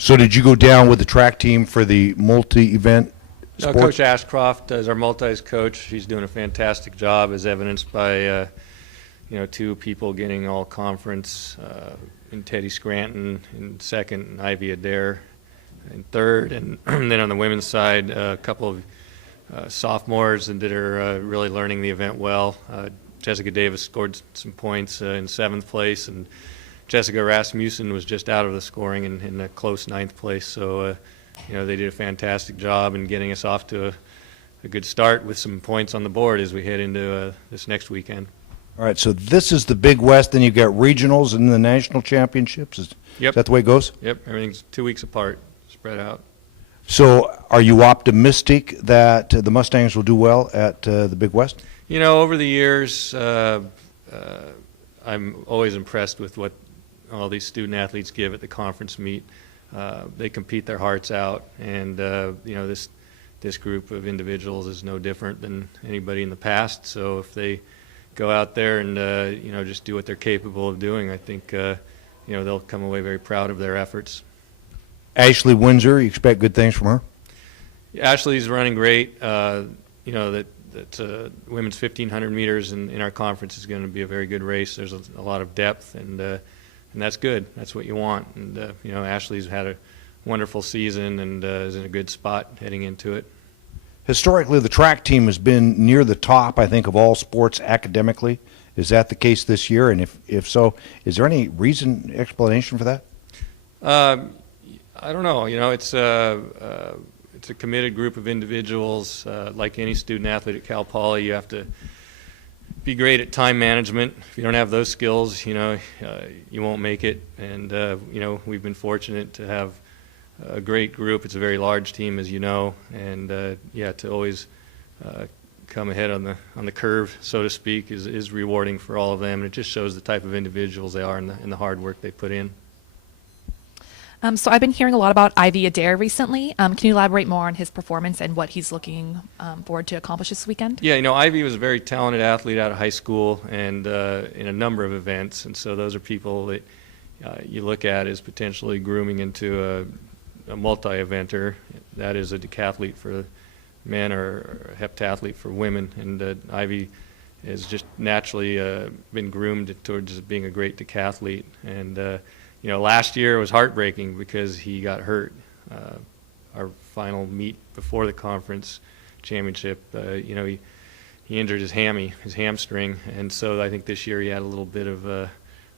So did you go down with the track team for the multi-event No, sport? Coach Ashcroft is our multis coach. He's doing a fantastic job, as evidenced by two people getting all conference in Teddy Scranton in second, and Ivy Adair in third, and then on the women's side, a couple of sophomores that are really learning the event well. Jessica Davis scored some points in seventh place, and Jessica Rasmussen was just out of the scoring in a close ninth place. So, they did a fantastic job in getting us off to a good start with some points on the board as we head into this next weekend. All right, so this is the Big West, then you've got regionals and the national championships. Is that the way it goes? Yep, everything's 2 weeks apart, spread out. So are you optimistic that the Mustangs will do well at the Big West? Over the years, I'm always impressed with what all these student athletes give at the conference meet. They compete their hearts out, and this group of individuals is no different than anybody in the past. So if they go out there and just do what they're capable of doing, I think they'll come away very proud of their efforts. Ashley Windsor, you expect good things from her? Ashley's running great. That women's 1,500 meters in our conference is going to be a very good race. There's a lot of depth, and that's good. That's what you want. And Ashley's had a wonderful season and is in a good spot heading into it. Historically, the track team has been near the top, I think, of all sports academically. Is that the case this year? And if so, is there any explanation for that? I don't know. It's a committed group of individuals. Like any student athlete at Cal Poly, you have to be great at time management. If you don't have those skills, you won't make it. And we've been fortunate to have a great group. It's a very large team, as you know, and to always come ahead on the curve, so to speak, is rewarding for all of them. And it just shows the type of individuals they are and the hard work they put in. So I've been hearing a lot about Ivy Adair recently. Can you elaborate more on his performance and what he's looking forward to accomplish this weekend? Yeah, Ivy was a very talented athlete out of high school and in a number of events. And so those are people that you look at as potentially grooming into a multi-eventer. That is a decathlete for men or a heptathlete for women. And Ivy has just naturally been groomed towards being a great decathlete. And last year was heartbreaking because he got hurt. Our final meet before the conference championship, he injured his hamstring, and so I think this year he had a little bit of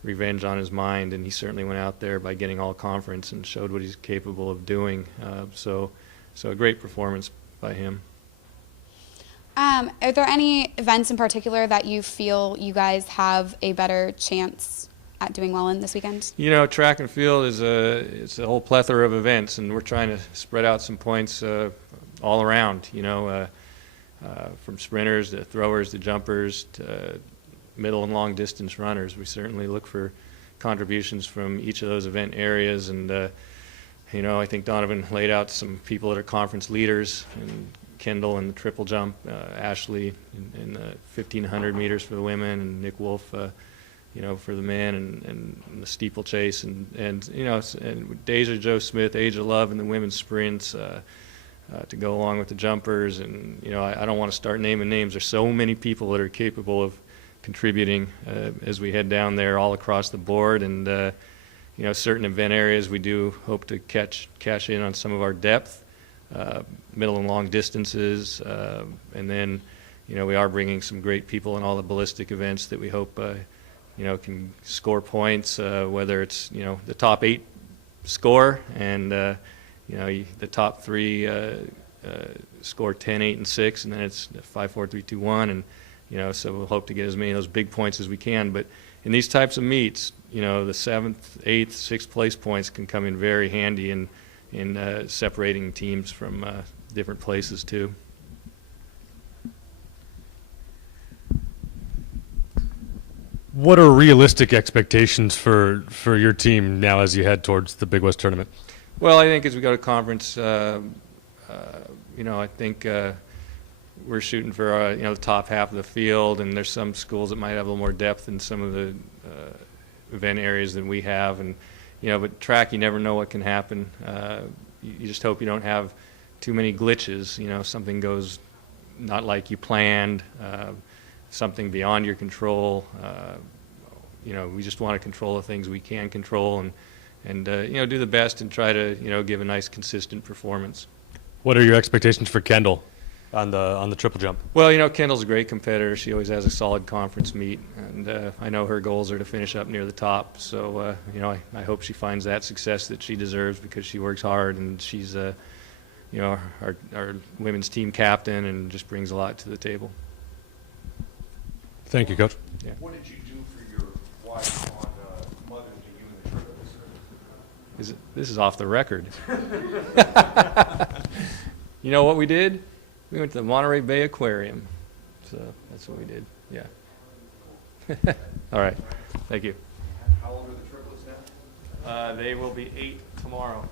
revenge on his mind, and he certainly went out there by getting all conference and showed what he's capable of doing. So a great performance by him. Are there any events in particular that you feel you guys have a better chance at doing well in this weekend? Track and field it's a whole plethora of events, and we're trying to spread out some points all around, from sprinters to throwers to jumpers to middle and long distance runners. We certainly look for contributions from each of those event areas, and I think Donovan laid out some people that are conference leaders, and Kendall in the triple jump, Ashley in the 1,500 meters for the women, and Nick Wolf for the men, and the steeplechase, and Deja Joe Smith, Age of Love in the women's sprints to go along with the jumpers. And I don't want to start naming names. There's so many people that are capable of contributing as we head down there all across the board. And certain event areas we do hope to cash in on some of our depth, middle and long distances, and then we are bringing some great people in all the ballistic events that we hope can score points, whether it's, the top 8 score and, the top 3 score 10, 8, and 6, and then it's 5, 4, 3, 2, 1, and, so we'll hope to get as many of those big points as we can. But in these types of meets, the 7th, 8th, 6th place points can come in very handy in separating teams from different places too. What are realistic expectations for your team now as you head towards the Big West tournament? Well, I think as we go to conference, I think we're shooting for the top half of the field, and there's some schools that might have a little more depth in some of the event areas than we have, and but track, you never know what can happen. You just hope you don't have too many glitches, something goes not like you planned, something beyond your control. We just want to control the things we can control and do the best and try to, give a nice consistent performance. What are your expectations for Kendall on the triple jump? Well, Kendall's a great competitor. She always has a solid conference meet, and I know her goals are to finish up near the top. So, I hope she finds that success that she deserves because she works hard and she's, our women's team captain and just brings a lot to the table. Thank you, Coach. Yeah. What did you do for your wife on Mother's Day, you and the triplets? This is off the record. You know what we did? We went to the Monterey Bay Aquarium. So that's what we did. Yeah. All right. Thank you. How old are the triplets now? They will be 8 tomorrow.